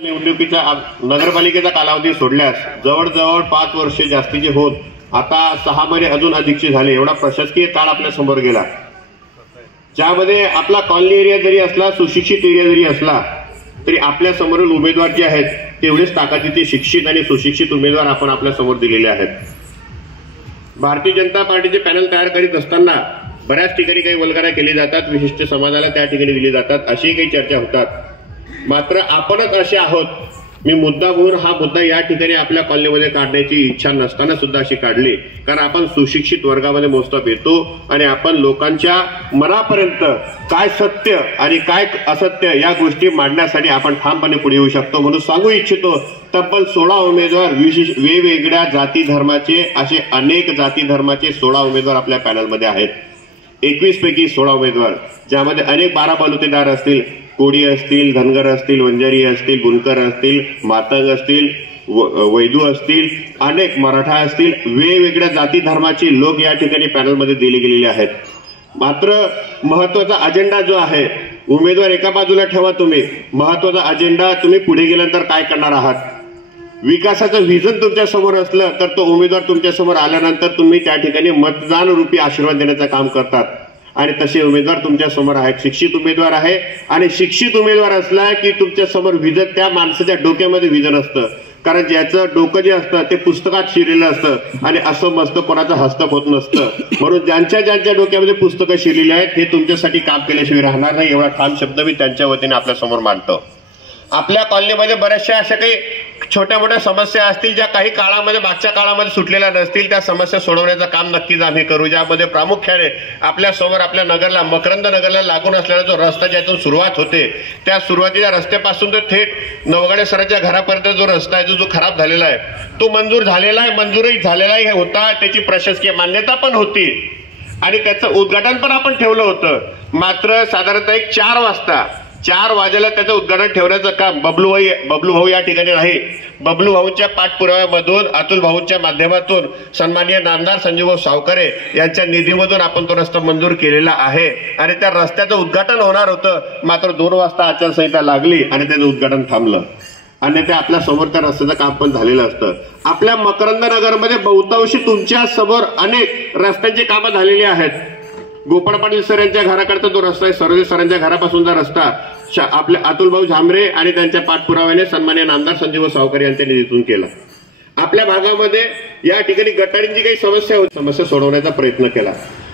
निवडणुकीचा नगरपालिकेचा कालावधी सोडल्यास जवळजवळ 5 वर्षे जास्तीचे होत आता 6 महिने अजून अधिकचे झाले एवढा प्रशासकीय काळ आपल्या समोर गेला, ज्यामध्ये आपला कॉलनी एरिया जरी असला, सुशिक्षित एरिया जरी असला तरी आपल्या समोरील उमेदवार जे आहेत तेवढेच ताकदीचे शिक्षित आणि सुशिक्षित उमेदवार आपण आपल्या समोर दिलेले आहेत। भारतीय जनता पार्टीचे पॅनल तयार करीत असताना बऱ्याच ठिकाणी काही वल्गना केली जातात, विशिष्ट समाजाला त्या ठिकाणी दिली जातात, अशी काही चर्चा होतात। मात्र आपणच असे आहोत, मी मुद्दा म्हणून हा मुद्दा या ठिकाणी आपल्या कॉलनीमध्ये काढण्याची इच्छा नसताना सुद्धा अशी काढली, कारण आपण सुशिक्षित वर्गामध्ये मोजताप येतो आणि आपण लोकांच्या मनापर्यंत काय सत्य आणि काय असत्य या गोष्टी मांडण्यासाठी आपण ठामपणे पुढे येऊ शकतो। म्हणून सांगू इच्छितो, तब्बल 16 उमेदवार वेगवेगळ्या जाती धर्माचे, असे अनेक जाती धर्माचे 16 उमेदवार आपल्या पॅनलमध्ये आहेत। 21 पैकी 16 उमेदवार, ज्यामध्ये अनेक 12 बलुतेदार असतील, कोडी असतील, धनगर असतील, वंजारी असतील, बुनकर असतील, मातंग असतील, वैदू असतील, अनेक मराठा असतील, वेगवेगळ्या जाती धर्माचे लोक या ठिकाणी पॅनलमध्ये दिले गेलेले आहेत। मात्र महत्वाचा अजेंडा जो आहे, उमेदवार एका बाजूला ठेवा, तुम्ही महत्वाचा अजेंडा तुम्ही पुढे गेल्यानंतर काय करणार आहात, विकासाचं व्हिजन तुमच्या समोर असलं तर तो उमेदवार तुमच्या समोर आल्यानंतर तुम्ही त्या ठिकाणी मतदान रूपी आशीर्वाद देण्याचं काम करतात आणि तसे उमेदवार तुमच्या समोर आहेत। शिक्षित उमेदवार आहे आणि शिक्षित उमेदवार असला की तुमच्या समोर व्हिजन, त्या माणसाच्या डोक्यामध्ये व्हिजन असतं, कारण ज्याचं डोकं जे असतं ते पुस्तकात शिरलेलं असतं आणि असं मस्त कोणाचं हस्तक होत नसतं। म्हणून ज्यांच्या डोक्यामध्ये पुस्तकं शिरलेली आहेत हे तुमच्यासाठी काम केल्याशिवाय राहणार नाही, एवढा ठाम शब्द मी त्यांच्या वतीने आपल्या समोर मांडतो। आपल्या कॉलनीमध्ये बऱ्याचशा अशा काही छोट्या मोठ्या समस्या असतील, ज्या काही काळामध्ये मागच्या काळामध्ये सुटलेल्या नसतील, त्या समस्या सोडवण्याचं काम नक्कीच आम्ही करू। ज्यामध्ये प्रामुख्याने आपल्या समोर आपल्या नगरला, मकरंद नगरला लागून असलेला जो रस्ता ज्यातून सुरुवात होते, त्या सुरुवातीच्या रस्त्यापासून तर थेट नवगाडे सरांच्या घरापर्यंत जो रस्ता आहे जो खराब झालेला आहे, तो मंजूर झालेला आहे, मंजूरही झालेला आहे होता, त्याची प्रशासकीय मान्यता पण होती आणि त्याचं उद्घाटन पण आपण ठेवलं होतं। मात्र साधारणतः 4 वाजेला त्याचं उद्घाटन ठेवण्याचं काम बबलू भाऊ या ठिकाणी आहे। बबलू भाऊंच्या पाठपुराव्यामधून, अतुल भाऊंच्या माध्यमातून, सन्माननीय नामदार संजीवभाऊ सावकारे यांच्या निधीमधून आपण तो रस्ता मंजूर केलेला आहे आणि त्या रस्त्याचं उद्घाटन होणार होतं, मात्र 2 वाजता आचारसंहिता लागली आणि त्याचं उद्घाटन थांबलं। आणि ते आपल्या समोर त्या रस्त्याचं काम पण झालेलं असतं। आपल्या मकरंद नगरमध्ये बहुतांशी तुमच्या समोर अनेक रस्त्यांची कामं झालेली आहेत। गोपाळ पाटील सर यांच्या घराकडचा जो रस्ता आहे, सरोदे सरांच्या घरापासूनचा रस्ता आपले अतुल भाऊ झांबरे आणि त्यांच्या पाठपुराव्याने सन्माननीय नामदार संजीवभाऊ सावकारे यांच्या निधीतून केला। आपल्या भागामध्ये या ठिकाणी गटारींची काही समस्या होती, समस्या सोडवण्याचा प्रयत्न केला।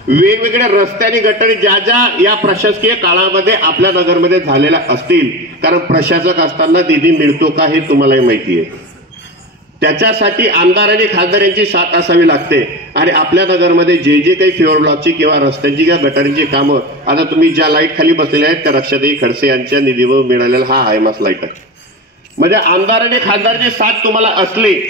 वेगवेगळ्या रस्ते आणि गटारी ज्या या प्रशासकीय काळामध्ये आपल्या नगरमध्ये झालेल्या असतील, कारण प्रशासक असताना निधी मिळतो का हे तुम्हालाही माहिती आहे, त्याच्यासाठी आमदार आणि खासदार यांची साथ असावी लागते। आणि आपल्या नगरमध्ये जे काही फ्युअर ब्लॉकची किंवा रस्त्यांची किंवा गटारींची कामं, आता तुम्ही ज्या लाईट खाली बसलेल्या आहेत त्या रक्षाताई खडसे यांच्या निधीवर मिळालेला हा हायमास लाईट आहे। म्हणजे आमदार आणि खासदारची साथ तुम्हाला असली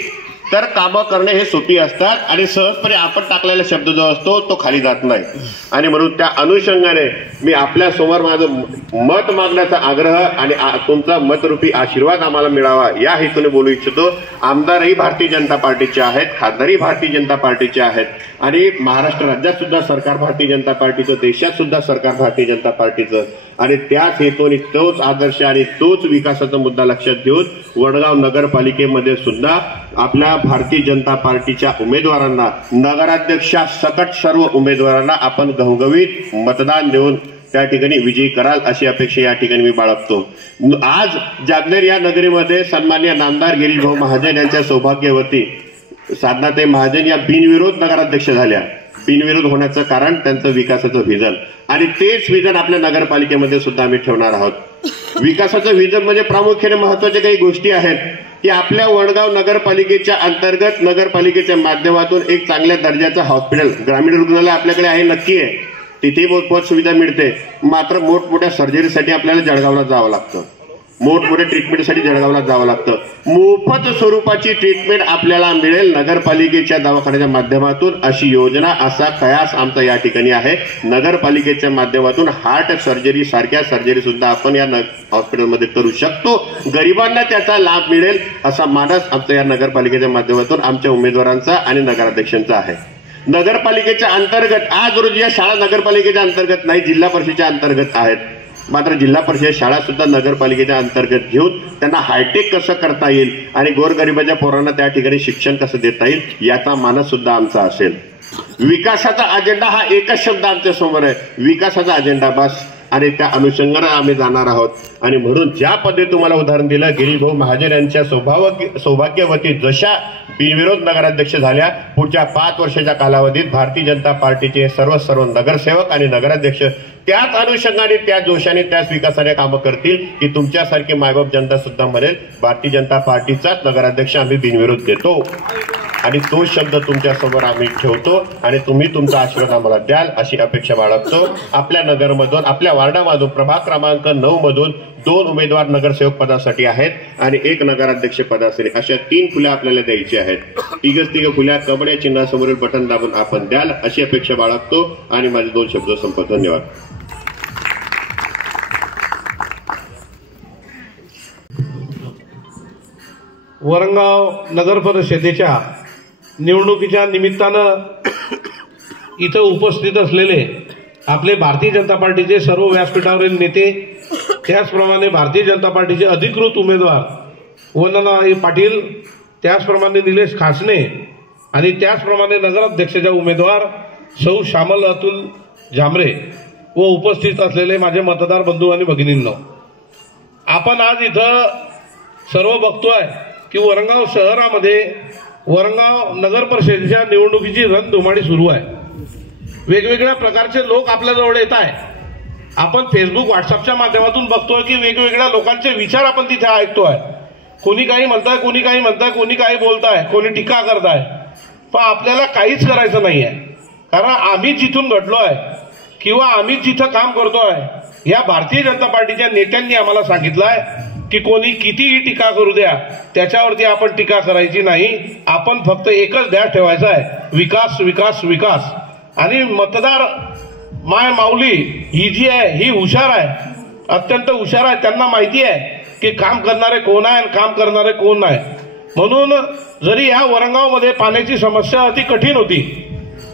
तर कामं करणे हे सोपी असतात आणि सहजपणे आपण टाकलेला शब्द जो असतो तो खाली जात नाही। आणि म्हणून त्या अनुषंगाने मी आपल्या समोर माझं मत मागण्याचा आग्रह आणि तुमचा मतरूपी आशीर्वाद आम्हाला मिळावा या हेतूने बोलू इच्छितो। आमदारही भारतीय जनता पार्टीचे आहेत, खासदारही भारतीय जनता पार्टीचे आहेत आणि महाराष्ट्र राज्यात सुद्धा सरकार भारतीय जनता पार्टीचं, देशात सुद्धा सरकार भारतीय जनता पार्टीचं, आणि त्याच हेतूने तोच आदर्श आणि तोच विकासाचा मुद्दा लक्षात घेऊन वडगाव नगरपालिकेमध्ये सुद्धा आपल्या भारतीय जनता पार्टीच्या उमेदवारांना, नगराध्यक्षा सकट सर्व उमेदवारांना आपण घवघवीत मतदान देऊन त्या ठिकाणी विजयी कराल अशी अपेक्षा या ठिकाणी मी बाळगतो। आज जामनेर या नगरीमध्ये सन्माननीय नामदार गिरीशभाऊ महाजन यांच्या सौभाग्यवती साधनाताई महाजन या बिनविरोध नगराध्यक्ष झाल्या। बिनविरोध होण्याचं कारण त्यांचं विकासाचं व्हिजन, आणि तेच व्हिजन आपल्या नगरपालिकेमध्ये सुद्धा आम्ही ठेवणार आहोत। विकासाचं व्हिजन म्हणजे प्रामुख्याने महत्वाच्या काही गोष्टी आहेत की आपल्या वडगाव नगरपालिकेच्या अंतर्गत, नगरपालिकेच्या माध्यमातून एक चांगल्या दर्जाचं हॉस्पिटल, ग्रामीण रुग्णालय आपल्याकडे आहे, नक्की आहे, तिथे मोफत सुविधा मिळते। मात्र मोठमोठ्या सर्जरीसाठी आपल्याला जळगावला जावं लागतं, मोठमोठ्या ट्रीटमेंटसाठी जळगावला जावं लागतं। मोफत स्वरूपाची ट्रीटमेंट आपल्याला मिळेल नगरपालिकेच्या दवाखान्याच्या माध्यमातून, अशी योजना, असा कयास आमचा या ठिकाणी आहे। नगरपालिकेच्या माध्यमातून हार्ट सर्जरी सारख्या सर्जरी सुद्धा आपण या हॉस्पिटलमध्ये करू शकतो, गरिबांना त्याचा लाभ मिळेल असा मानस आमचा या नगरपालिकेच्या माध्यमातून आमच्या उमेदवारांचा आणि नगराध्यक्षांचा आहे। नगरपालिकेच्या अंतर्गत आज रोजी या शाळा नगरपालिकेच्या अंतर्गत नाही, जिल्हा परिषदेच्या अंतर्गत आहेत। मात्र जिल्हा परिषद शाळा सुद्धा नगरपालिकेच्या अंतर्गत घेऊन त्यांना हायटेक कसं करता येईल आणि गोरगरिबाच्या पोरांना त्या ठिकाणी शिक्षण कसं देता येईल याचा मानस सुद्धा आमचा असेल। विकासाचा अजेंडा हा एकच शब्द आमच्या समोर आहे, विकासाचा अजेंडा बस, आणि त्या अनुषंगाने आम्ही जाणार आहोत। आणि म्हणून ज्या पद्धती तुम्हाला उदाहरण दिलं, गिरीशभाऊ महाजन यांच्या सौभाग्यवती जशा बिनविरोध नगराध्यक्ष झाल्या, पुढच्या 5 वर्षाच्या कालावधीत भारतीय जनता पार्टीचे सर्व नगरसेवक आणि नगराध्यक्ष त्याच अनुषंगाने, त्या जोशाने, त्याच विकासाने कामं करतील की तुमच्यासारखी मायबाप जनता सुद्धा म्हणेल भारतीय जनता पार्टीचाच नगराध्यक्ष आम्ही बिनविरोध देतो। आणि तो शब्द तुमच्या समोर आम्ही ठेवतो आणि तुम्ही तुमचा आशीर्वाद आम्हाला द्याल अशी अपेक्षा बाळगतो। आपल्या नगरमधून, आपल्या वार्डामधून प्रभाग क्रमांक 9 मधून 2 उमेदवार नगरसेवक पदासाठी आहेत आणि 1 नगराध्यक्ष पदासाठी, अशा 3 फुल्या आपल्याला द्यायची आहेत। तिघ फुल्या कबड्या चिन्हासमोरील बटन दाबून आपण द्याल अशी अपेक्षा बाळगतो आणि माझे 2 शब्द संपतो। धन्यवाद। वरंगाव नगर परिषदेच्या निवडणुकीच्या निमित्तानं इथं उपस्थित असलेले आपले भारतीय जनता पार्टीचे सर्व व्यासपीठावरील नेते, त्याचप्रमाणे भारतीय जनता पार्टीचे अधिकृत उमेदवार वंदनाताई पाटील, त्याचप्रमाणे निलेश खासने आणि त्याचप्रमाणे नगराध्यक्षाच्या उमेदवार सौ श्यामल अतुल झांबरे व उपस्थित असलेले माझे मतदार बंधू आणि भगिनींनो, आपण आज इथं सर्व बघतोय की वरंगाव शहरामध्ये वरंगाव नगर परिषदेच्या निवडणुकीची रणधुमाळी सुरू आहे। वेगवेगळ्या प्रकारचे लोक आपल्याजवळ येत आहे। आपण फेसबुक, व्हॉट्सअपच्या माध्यमातून बघतोय की वेगवेगळ्या लोकांचे विचार आपण तिथे ऐकतोय। कोणी काही म्हणताय, कोणी काही म्हणताय, कोणी काही बोलताय, कोणी टीका करताय, पण आपल्याला काहीच करायचं नाहीये। कारण आम्ही जिथून घडलोय किंवा आम्ही जिथं काम करतोय, या भारतीय जनता पार्टीच्या नेत्यांनी आम्हाला सांगितलंय की कोणी कितीही टीका करू द्या, त्याच्यावरती आपण टीका करायची नाही। आपण फक्त एकच ध्यास ठेवायचा आहे, विकास विकास विकास। आणि मतदार माय माऊली ही जी आहे ही हुशार आहे, अत्यंत हुशार आहे। त्यांना माहिती आहे की काम करणारे कोण आहे आणि काम करणारे कोण नाही। म्हणून जरी या वरंगावमध्ये पाण्याची समस्या अति कठीण होती,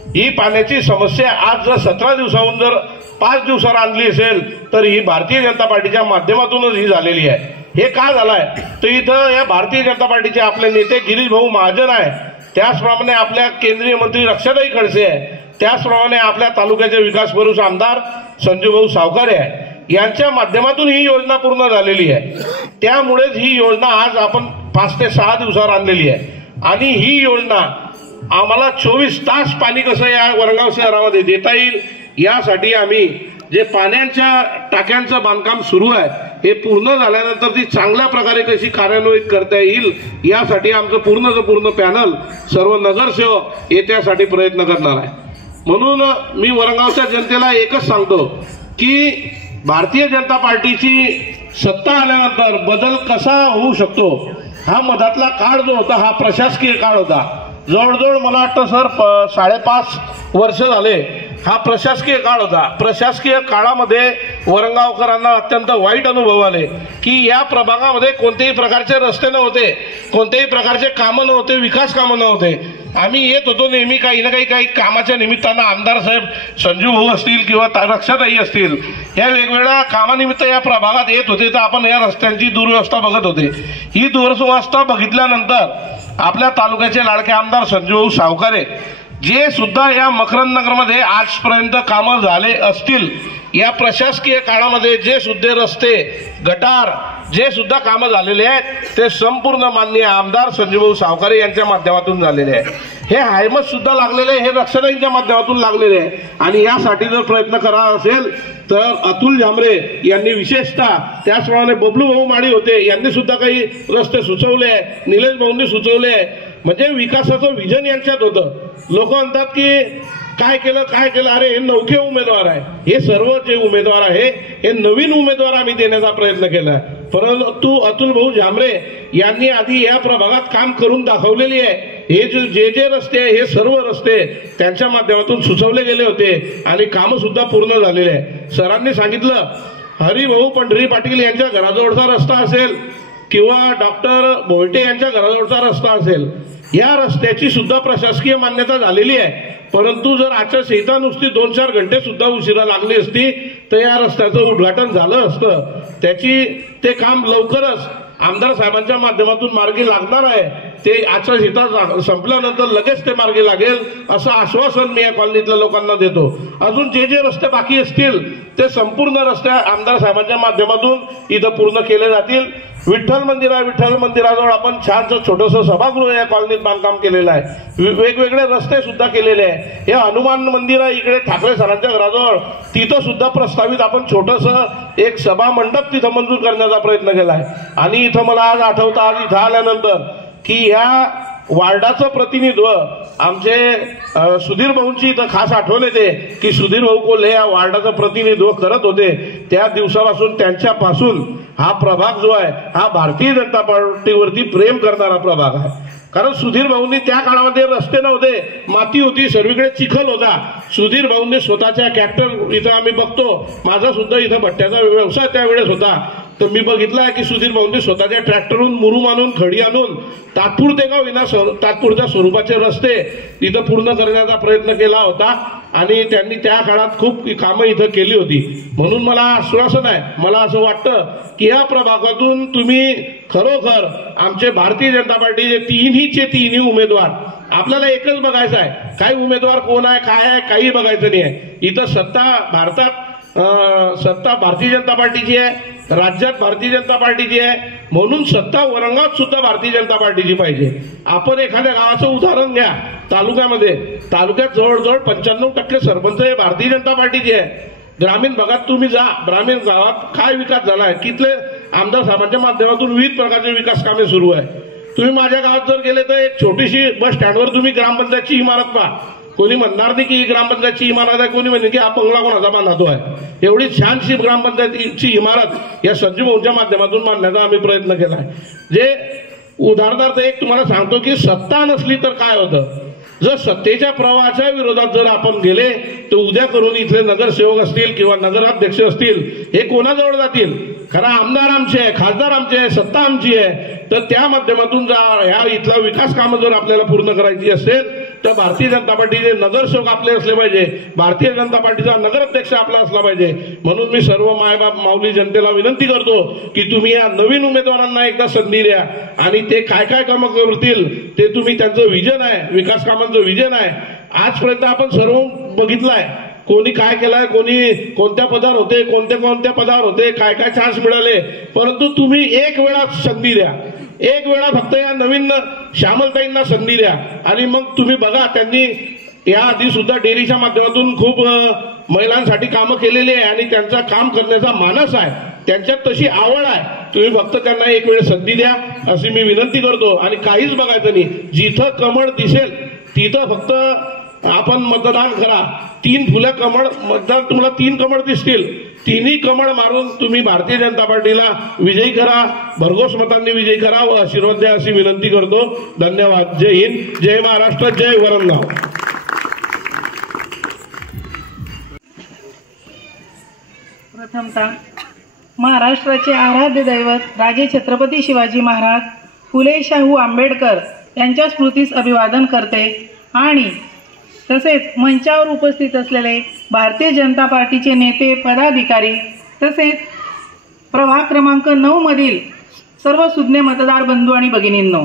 ही पाण्याची समस्या आज जर 17 दिवसाहून जर 5 दिवसावर आणली असेल तर ही भारतीय जनता पार्टीच्या माध्यमातूनच ही झालेली आहे। हे का झालंय तर इथं या भारतीय जनता पार्टीचे आपले नेते गिरीशभाऊ महाजन आहे, त्याचप्रमाणे आपल्या केंद्रीय मंत्री रक्षाताई खडसे आहे, त्याचप्रमाणे आपल्या तालुक्याचे विकास पुरुष आमदार संजूभाऊ सावकारे आहे, यांच्या माध्यमातून ही योजना पूर्ण झालेली आहे। त्यामुळेच ही योजना आज आपण 5 ते 6 दिवसावर आणलेली आहे। आणि ही योजना आम्हाला 24 तास पाणी कसं या वरंगाव शहरामध्ये देता येईल यासाठी आम्ही जे पाण्याच्या टाक्यांचं बांधकाम सुरू आहे हे पूर्ण झाल्यानंतर ती चांगल्या प्रकारे कशी कार्यान्वित करता येईल यासाठी आमचं पूर्ण पॅनल सर्व नगरसेवक येत्यासाठी प्रयत्न करणार आहे। म्हणून मी वरंगावच्या जनतेला एकच सांगतो की भारतीय जनता पार्टीची सत्ता आल्यानंतर बदल कसा होऊ शकतो, हा मधातला काळ जो होता हा प्रशासकीय काळ होता। जवळजवळ मला वाटतं सर 5.5 वर्ष झाले हा प्रशासकीय काळ होता। प्रशासकीय काळामध्ये वरंगावकरांना अत्यंत वाईट अनुभव आले की या प्रभागामध्ये कोणत्याही प्रकारचे रस्ते नव्हते, कोणत्याही प्रकारचे कामं नव्हते, विकास कामं नव्हते। आम्ही येत होतो नेहमी काही ना काही कामाच्या निमित्तानं, आमदार साहेब संजू भाऊ असतील किंवा रक्षाताई असतील, या वेगवेगळ्या कामानिमित्त या प्रभागात येत होते तर आपण या रस्त्यांची दुरवस्था बघत होते। ही दुरवस्था बघितल्यानंतर आपल्या तालुक्याचे लाडके आमदार संजूभाऊ सावकारे जे सुद्धा या मकरंद नगरमध्ये आजपर्यंत कामं झाले असतील, या प्रशासकीय काळामध्ये जे सुद्धा रस्ते, गटार, जे सुद्धा कामं झालेले आहेत ते संपूर्ण माननीय आमदार संजूभाऊ सावकारे यांच्या माध्यमातून झालेले आहे। हे हायमत सुद्धा लागलेले हे रक्षाताईंच्या माध्यमातून लागलेले आहे। आणि यासाठी जर प्रयत्न करावा असेल तर अतुल झांबरे यांनी विशेषतः, त्याचप्रमाणे बबलू भाऊ माडी होते यांनी सुद्धा काही रस्ते सुचवले आहे, निलेश भाऊंनी सुचवले आहे। म्हणजे विकासाचं विजन यांच्यात होतं। लोक म्हणतात की काय केलं, अरे हे नवखे उमेदवार आहे, हे सर्व जे उमेदवार आहे हे नवीन उमेदवार आम्ही देण्याचा प्रयत्न केला। परंतु अतुल भाऊ झांबरे यांनी आधी या प्रभागात काम करून दाखवलेली आहे। हे जे रस्ते हे सर्व रस्ते त्यांच्या माध्यमातून सुचवले गेले होते आणि कामं सुद्धा पूर्ण झालेले आहे। सरांनी सांगितलं हरिभाऊ पंढरी पाटील यांच्या घराजवळचा रस्ता असेल किंवा डॉक्टर भोयटे यांच्या घराजवळचा रस्ता असेल, या रस्त्याची सुद्धा प्रशासकीय मान्यता झालेली आहे। परंतु जर आचारसंहिता नुसती 2-4 घंटे सुद्धा उशिरा लागली असती तर या रस्त्याचं उद्घाटन झालं असतं. ते काम लवकरच आमदार साहेबांच्या माध्यमातून मार्गी लागणार आहे. ते आचारसंहिता संपल्यानंतर लगेच ते मार्गी लागेल असं आश्वासन मी या कॉलनीतल्या लोकांना देतो. अजून जे रस्ते बाकी असतील ते संपूर्ण रस्ते आमदार साहेबांच्या माध्यमातून इथं पूर्ण केले जातील. विठ्ठल मंदिराजवळ आपण छानसं छोटंसं सभागृह या कॉलनीत बांधकाम केलेलं आहे. वेगवेगळे रस्ते सुद्धा केलेले आहे. हे हनुमान मंदिर आहे इकडे ठाकरे सरांच्या घराजवळ, तिथं सुद्धा प्रस्तावित आपण छोटंसं एक सभा मंडप तिथं मंजूर करण्याचा प्रयत्न केला आहे. आणि इथं मला आज आठवतं, आज इथं आल्यानंतर की या वार्डाचं प्रतिनिधित्व आमचे सुधीर भाऊंची इथं खास आठवण येते की सुधीर भाऊ कोल्हे या वार्डाचं प्रतिनिधित्व करत होते. त्या दिवसापासून त्यांच्यापासून हा प्रभाग जो आहे हा भारतीय जनता पार्टीवरती प्रेम करणारा प्रभाग आहे. कारण सुधीर भाऊंनी त्या काळामध्ये रस्ते नव्हते, माती होती, सर्वीकडे चिखल होता. सुधीर भाऊंनी स्वतःच्या ट्रॅक्टर, इथं आम्ही बघतो, माझा सुद्धा इथं भट्ट्याचा व्यवसाय त्यावेळेस होता, तर मी बघितलं आहे की सुधीर भाऊंनी स्वतःच्या ट्रॅक्टरहून मुरुम आणून, खडी आणून तात्पुरत्या स्वरूपाचे रस्ते इथं पूर्ण करण्याचा प्रयत्न केला होता. आणि त्यांनी त्या काळात खूप कामं इथं केली होती. म्हणून मला आश्वासन आहे, मला असं वाटतं की या प्रभागातून तुम्ही खरोखर आमचे भारतीय जनता पार्टीचे तिन्ही उमेदवार, आपल्याला एकच बघायचं आहे, काही उमेदवार कोण आहे काय आहे काही बघायचं नाही आहे. इथं सत्ता भारतीय जनता पार्टीची आहे, राज्यात भारतीय जनता पार्टीची आहे, म्हणून सत्ता वरंगात सुद्धा भारतीय जनता पार्टीची पाहिजे. आपण एखाद्या गावाचं उदाहरण घ्या, तालुक्यात जवळजवळ 95% सरपंच हे भारतीय जनता पार्टीचे आहे. ग्रामीण भागात तुम्ही जा, ग्रामीण गावात काय विकास झाला आहे, तिथले आमदार साहेबांच्या माध्यमातून विविध प्रकारचे विकास कामे सुरू आहे. तुम्ही माझ्या गावात जर गेले तर एक छोटीशी बस स्टँडवर तुम्ही ग्रामपंचायतची इमारत पहा. कोणी म्हणणार नाही की ही ग्रामपंचायतची इमारत आहे, कोणी म्हणते की हा बंगला कोणाचा बांधतो आहे. एवढी छानशी ग्रामपंचायतीची इमारत या संजीव भाऊंच्या माध्यमातून बांधण्याचा आम्ही प्रयत्न केला आहे. जे उदाहरणार्थ एक तुम्हाला सांगतो की सत्ता नसली तर काय होतं. जर सत्तेच्या प्रवाहाच्या विरोधात जर आपण गेले तर उद्या करून इथले नगरसेवक असतील किंवा नगराध्यक्ष असतील हे कोणाजवळ जातील. खरा आमदार आमचे आहे, खासदार आमचे आहे, सत्ता आमची आहे. तर त्या माध्यमातून ह्या इथला विकास कामं जर आपल्याला पूर्ण करायची असेल तर भारतीय जनता पार्टीचे नगरसेवक आपले असले पाहिजे, भारतीय जनता पार्टीचा नगराध्यक्ष आपला असला पाहिजे. म्हणून मी सर्व मायबाप माऊली जनतेला विनंती करतो की तुम्ही या नवीन उमेदवारांना एकदा संधी द्या आणि ते काय काय कामं करतील ते तुम्ही, त्यांचं विजन आहे, विकास कामांचं विजन आहे. आजपर्यंत आपण सर्व बघितलं आहे, कोणी काय केलंय, कोणी कोणत्या पदावर होते, कोणत्या पदावर होते, काय काय चान्स मिळाले. परंतु तुम्ही एक वेळा संधी द्या, एक वेळा फक्त या नवीन श्यामलताईंना संधी द्या आणि मग तुम्ही बघा, त्यांनी याआधी सुद्धा डेअरीच्या माध्यमातून खूप महिलांसाठी कामं केलेली आहे आणि त्यांचा काम करण्याचा मानस आहे, त्यांच्यात तशी आवड आहे. तुम्ही फक्त त्यांना एक वेळ संधी द्या अशी मी विनंती करतो. आणि काहीच बघायचं नाही, जिथं कमळ दिसेल तिथं फक्त आपण मतदान करा. 3 फुलं कमळ मतदान, तुम्हाला 3 कमळ दिसतील, तिन्ही कमळ मारून तुम्ही भारतीय जनता पार्टीला विजयी करा, भरघोस मतांनी विजयी करा व आशीर्वाद द्या अशी विनंती करतो. धन्यवाद. जय हिंद, जय महाराष्ट्र, जय वरणगाव. प्रथमतः महाराष्ट्राचे आराध्य दैवत राजे छत्रपती शिवाजी महाराज, फुले शाहू आंबेडकर यांच्या स्मृतीस अभिवादन करते आणि तसेच मंचावर उपस्थित असलेले भारतीय जनता पार्टीचे नेते, पदाधिकारी तसेच प्रभाग क्रमांक 9 मधील सर्व सुज्ञ मतदार बंधू आणि भगिनींनो,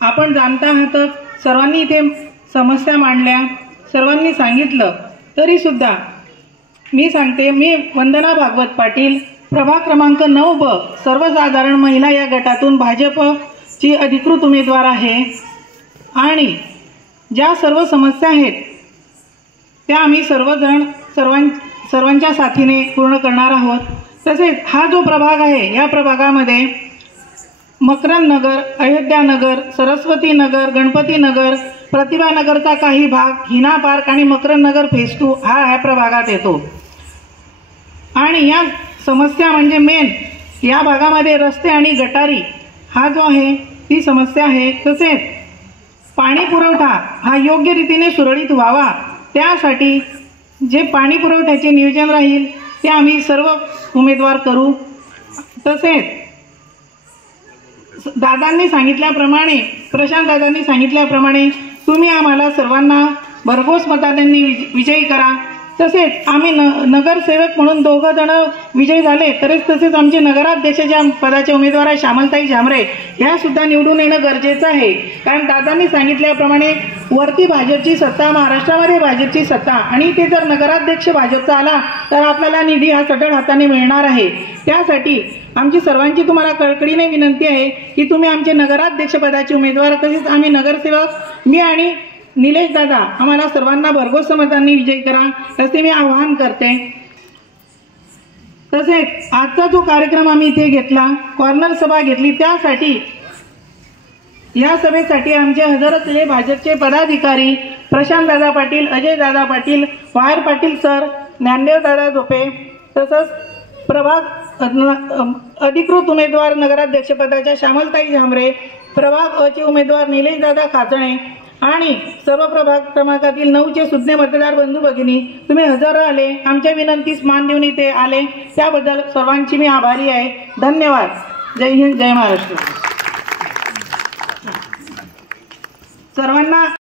आपण जाणता आहातच, सर्वांनी इथे समस्या मांडल्या, सर्वांनी सांगितलं, तरी सुद्धा मी सांगते, मी वंदना भागवत पाटील, प्रभाग क्रमांक 9 सर्वसाधारण महिला या गटातून भाजपची अधिकृत उमेदवार आहे आणि ज्या सर्व समस्या आहेत त्या आम्ही सर्वांच्या साथीने पूर्ण करणार आहोत. तसेच हा जो प्रभाग आहे या प्रभागामध्ये मकरंद नगर, अयोध्या नगर, सरस्वती नगर, गणपती नगर, प्रतिभा नगरचा काही भाग, हिना पार्क आणि मकरंद नगर फेज 2 हा प्रभागात येतो. आणि या समस्या म्हणजे मेन या भागामध्ये रस्ते आणि गटारी हा जो आहे ती समस्या आहे. तसेच पाणी पुरवठा हा योग्य रीतीने सुरळीत व्हावा, त्यासाठी जे पाणी पुरवठ्याचे नियोजन राहील ते आम्ही सर्व उमेदवार करू. तसेच दादांनी सांगितल्याप्रमाणे, प्रशांत दादांनी सांगितल्याप्रमाणे तुम्ही आम्हाला सर्वांना भरघोस मतांनी विजयी करा। तसेच आम्ही नगरसेवक म्हणून 2 जण विजयी झाले, तसेच आमचे नगराध्यक्षाच्या पदाचे उमेदवार आहे श्यामलताई झांबरे, ह्या सुद्धा निवडून येणं गरजेचं आहे। कारण दादांनी सांगितल्याप्रमाणे वरती भाजपची सत्ता, महाराष्ट्रामध्ये भाजपची सत्ता, आणि ते जर नगराध्यक्ष भाजपचा आला तर आपल्याला निधी हा सढळ हाताने मिळणार आहे। त्यासाठी आमची सर्वांची तुम्हाला कळकळीने विनंती आहे की तुम्ही आमचे नगराध्यक्ष पदाचे उमेदवार, तसेच आम्ही नगरसेवक मी आणि निलेश दादा, आम्हाला सर्वांना भरघोस मतांनी विजयी करा असे मी आवाहन करते। तसेच आजचा जो कार्यक्रम आम्ही इथे घेतला, कॉर्नर सभा घेतली, त्यासाठी या सभेसाठी आमचे हजर असलेले भाजपचे पदाधिकारी प्रशांत दादा पाटील, अजय दादा पाटील, वायर पाटील सर, ज्ञानदेव दादा झोपे, तसंच प्रभाग अधिकृत उमेदवार नगराध्यक्ष पदाच्या श्यामलताई झांबरे, प्रभाग अ चे उमेदवार निलेश दादा खाचणे आणि सर्व प्रभाग क्रमांकातील 9चे सुज्ञ मतदार बंधू भगिनी, तुम्ही हजर आले, आमच्या विनंतीस मान देऊन इथे आले, त्याबद्दल सर्वांची मी आभारी आहे। धन्यवाद। जय हिंद, जय महाराष्ट्र। सर्वांना